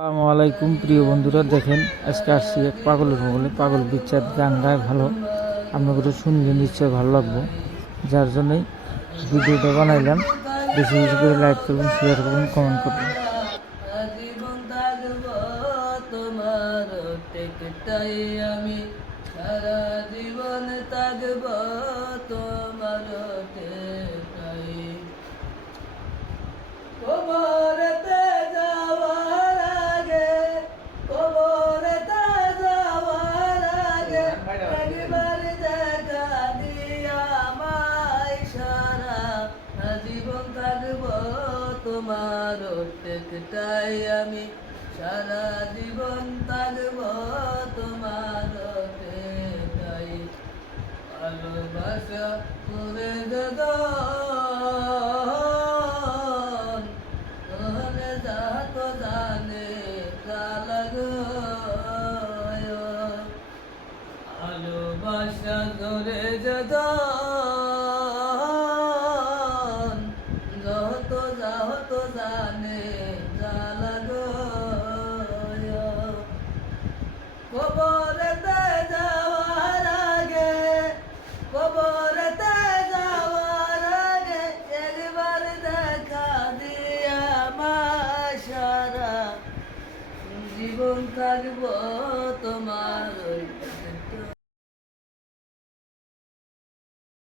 আসসালামু আলাইকুম, প্রিয় বন্ধুরা, দেখেন, আজকে আসছি এক পাগলের বলে পাগল বিচার গান গায় ভালো আপনাদের শুনলে নিশ্চয়ই ভালো লাগবো। যার জন্যই ভিডিওটা বানাইলাম। বেশি বেশি করে লাইক করবেন শেয়ার করবেন কমেন্ট করবেন। আমি, সারা জীবন থাকব তোমার টেকটাই আমি। সারা জীবন থাকব তোমার টেকটাই ভালোবাসা করে যাত জানে ভালোবাসা ধরে যখন জানে কালাগ কবরতে যাওয়ার আগে, কবরতে যাওয়ার আগে একবার দেখা দিয়া মাসারা জীবন থাকব তোমার